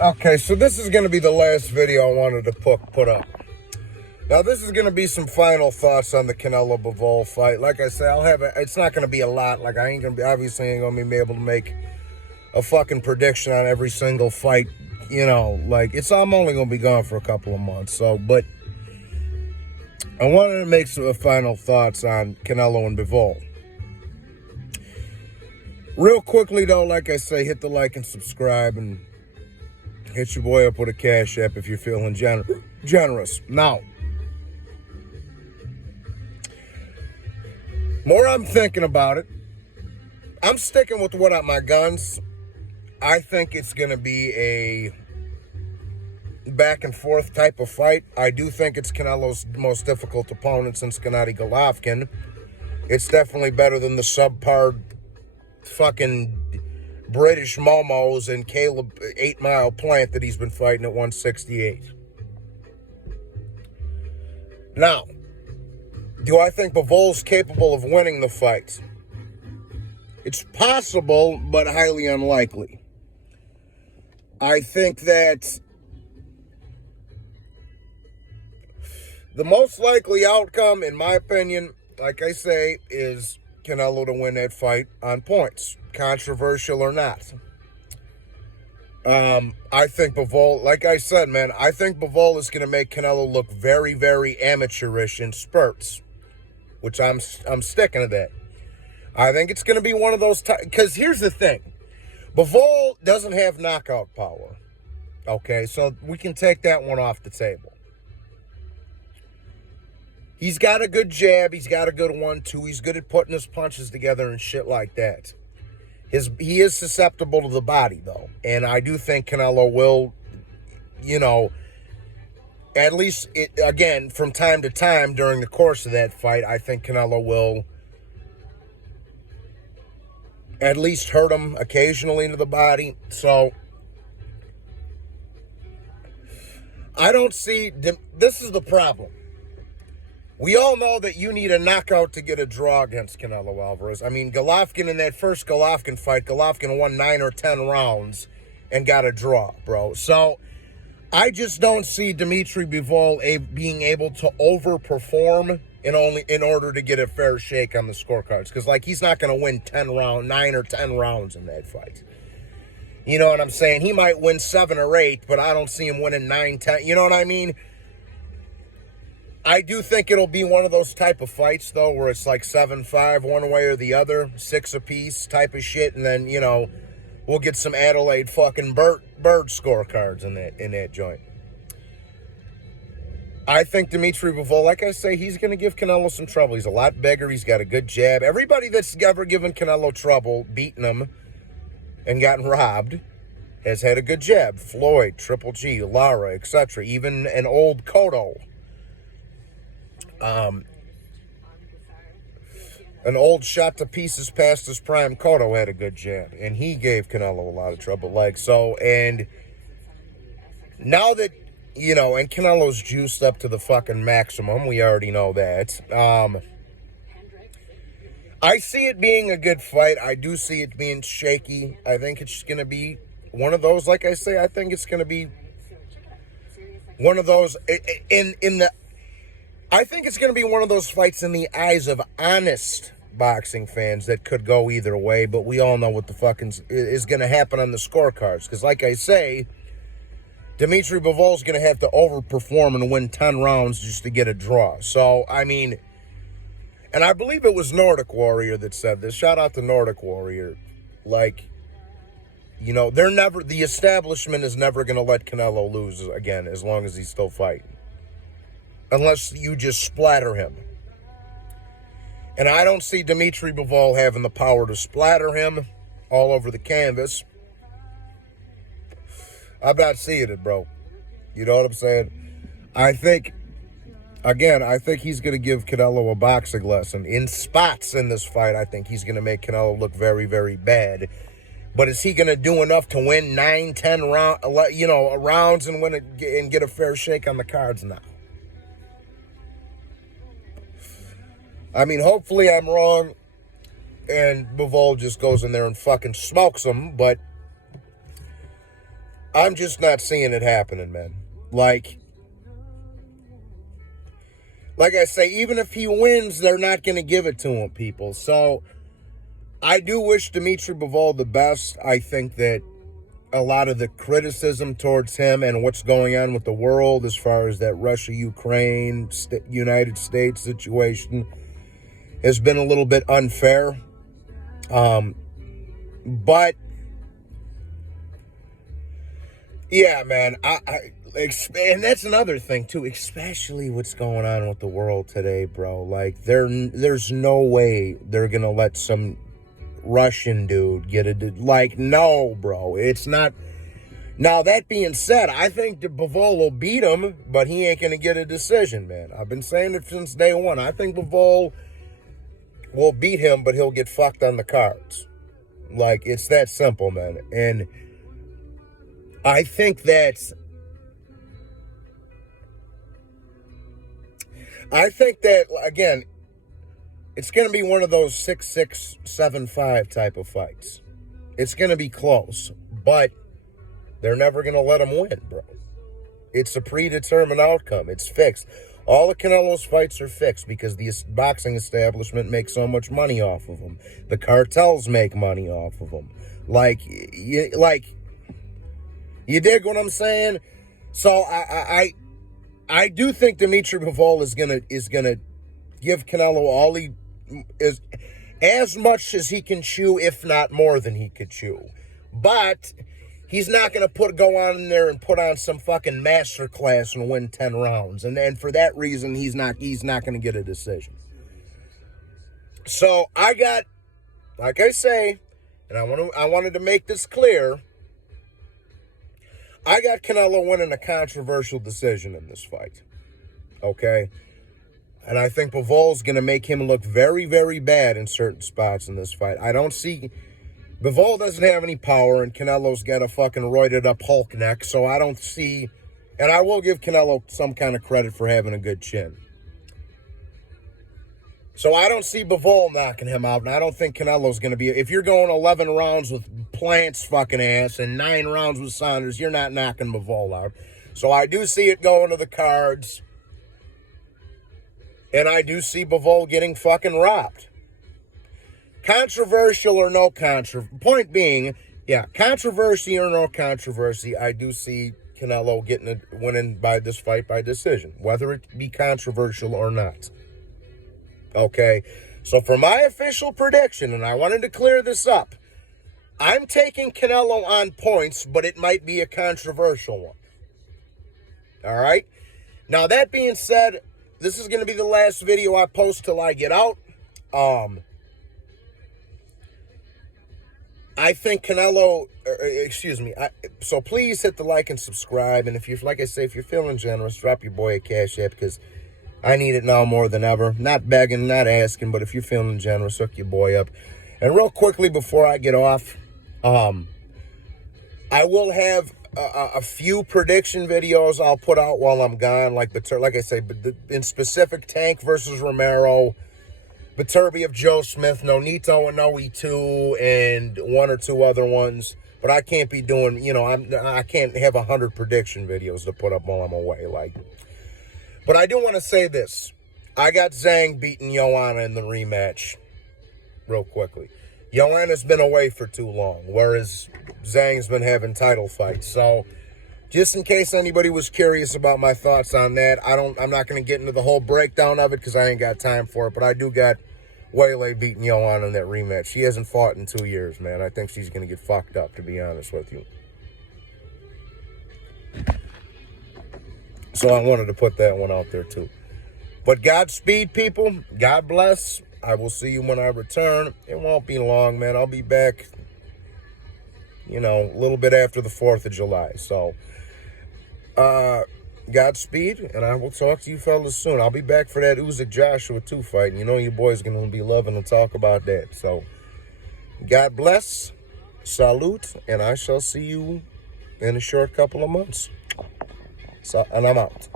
Okay, so this is going to be the last video I wanted to put up. Now, this is going to be some final thoughts on the Canelo Bivol fight. Like I said, it's not going to be a lot. Like, I ain't going to be, obviously ain't going to be able to make a fucking prediction on every single fight. You know, like, I'm only going to be gone for a couple of months. So, but I wanted to make some final thoughts on Canelo and Bivol. Real quickly, though, like I say, hit the like and subscribe and hit your boy up with a cash app if you're feeling generous. Now, more I'm thinking about it, I'm sticking with my guns. I think it's going to be a back and forth type of fight. I do think it's Canelo's most difficult opponent since Gennady Golovkin. It's definitely better than the subpar fucking British Momos and Caleb 8 Mile Plant that he's been fighting at 168. Now, do I think Bivol's capable of winning the fight? It's possible, but highly unlikely. I think that the most likely outcome, in my opinion, like I say, is Canelo to win that fight on points, controversial or not. I think Bivol, like I said, man, I think Bivol is going to make Canelo look very, very amateurish in spurts, which I'm sticking to that. I think it's going to be one of those because here's the thing. Bivol doesn't have knockout power. Okay, so we can take that one off the table. He's got a good jab. He's got a good 1-2. He's good at putting his punches together and shit like that. He is susceptible to the body, though. And I do think Canelo will, at least, again, from time to time during the course of that fight, I think Canelo will at least hurt him occasionally to the body. So, I don't see, this is the problem. We all know that you need a knockout to get a draw against Canelo Alvarez. I mean, Golovkin, in that first Golovkin fight, Golovkin won 9 or 10 rounds and got a draw, bro. So, I just don't see Dmitry Bivol being able to overperform in order to get a fair shake on the scorecards. Because, he's not going to win 9 or 10 rounds in that fight. You know what I'm saying? He might win 7 or 8, but I don't see him winning 9, 10. You know what I mean? I do think it'll be one of those type of fights, though, where it's like 7-5 one way or the other, 6 apiece type of shit, and then, we'll get some Adelaide fucking bird scorecards in that joint. I think Dmitry Bivol, like I say, he's going to give Canelo some trouble. He's a lot bigger. He's got a good jab. Everybody that's ever given Canelo trouble, beaten him, and gotten robbed, has had a good jab. Floyd, Triple G, Lara, etc. Even an old Cotto. An old shot to pieces past his prime Cotto had a good jab, and he gave Canelo a lot of trouble. And now that, and Canelo's juiced up to the fucking maximum, we already know that. I see it being a good fight. I do see it being shaky. I think it's going to be one of those, like I say, I think it's going to be one of those I think it's going to be one of those fights in the eyes of honest boxing fans that could go either way, but we all know what the fucking is going to happen on the scorecards. Because like I say, Dmitry Bivol's going to have to overperform and win 10 rounds just to get a draw. So, I mean, and I believe it was Nordic Warrior that said this. Shout out to Nordic Warrior. The establishment is never going to let Canelo lose again as long as he's still fighting. Unless you just splatter him. And I don't see Dmitry Bivol having the power to splatter him all over the canvas. I'm not seeing it, bro. You know what I'm saying? I think he's going to give Canelo a boxing lesson. In spots in this fight, I think he's going to make Canelo look very, very bad. But is he going to do enough to win 9, 10 rounds and win it and get a fair shake on the cards? No. I mean, hopefully I'm wrong and Bivol just goes in there and fucking smokes him, but I'm just not seeing it happening, man. Like I say, even if he wins, they're not going to give it to him, people. So I do wish Dmitry Bivol the best. I think that a lot of the criticism towards him and what's going on with the world as far as that Russia-Ukraine, United States situation has been a little bit unfair. But yeah, man, and that's another thing too, especially what's going on with the world today, bro. Like there's no way they're gonna let some Russian dude get it. Like, no, bro, it's not. Now, that being said, I think that Bivol will beat him, but he ain't gonna get a decision, man. I've been saying it since day one. I think Bivol will beat him, but he'll get fucked on the cards. Like, it's that simple, man. And I think that again, it's going to be one of those 6-6, 7-5 type of fights. It's going to be close, but they're never going to let him win, bro. It's a predetermined outcome. It's fixed. All of Canelo's fights are fixed because the boxing establishment makes so much money off of them. The cartels make money off of them. Like you dig what I'm saying? So I do think Dmitry Bivol is gonna give Canelo all he is, as much as he can chew, if not more than he could chew. But he's not going to go on in there and put on some fucking master class and win 10 rounds. And for that reason, he's not going to get a decision. So I got, like I say, and I wanted to make this clear, I got Canelo winning a controversial decision in this fight. Okay? And I think Bivol's going to make him look very, very bad in certain spots in this fight. I don't see... Bivol doesn't have any power, and Canelo's got a fucking roided up Hulk neck, so I don't see... And I will give Canelo some kind of credit for having a good chin. So I don't see Bivol knocking him out, and I don't think Canelo's going to be... If you're going 11 rounds with Plant's fucking ass and 9 rounds with Saunders, you're not knocking Bivol out. So I do see it going to the cards. And I do see Bivol getting fucking robbed. Controversial or no controversy. Point being, yeah, controversy or no controversy, I do see Canelo winning by this fight by decision, whether it be controversial or not. Okay, so for my official prediction, and I wanted to clear this up, I'm taking Canelo on points, but it might be a controversial one. All right? Now, that being said, this is going to be the last video I post till I get out. I think Canelo, so please hit the like and subscribe. And if you're, like I say, if you're feeling generous, drop your boy a cash app because I need it now more than ever. Not begging, not asking, but if you're feeling generous, hook your boy up. And real quickly before I get off, I will have a few prediction videos I'll put out while I'm gone. Like I say, in specific, Tank versus Romero, Viterbi of Joe Smith, Nonito and Noe2, and 1 or 2 other ones. But I can't be doing, I can't have 100 prediction videos to put up while I'm away. But I do want to say this. I got Zhang beating Joanna in the rematch real quickly. Joanna's been away for too long, whereas Zhang's been having title fights. So just in case anybody was curious about my thoughts on that, I'm not going to get into the whole breakdown of it because I ain't got time for it. But I do got Weili beating Joanna in that rematch. She hasn't fought in 2 years, man. I think she's going to get fucked up, to be honest with you. So I wanted to put that one out there, too. But Godspeed, people. God bless. I will see you when I return. It won't be long, man. I'll be back, a little bit after the 4th of July. So, Godspeed, and I will talk to you fellas soon. I'll be back for that Usyk Joshua 2 fight. And your boy's going to be loving to talk about that. So, God bless, salute, and I shall see you in a short couple of months. So, and I'm out.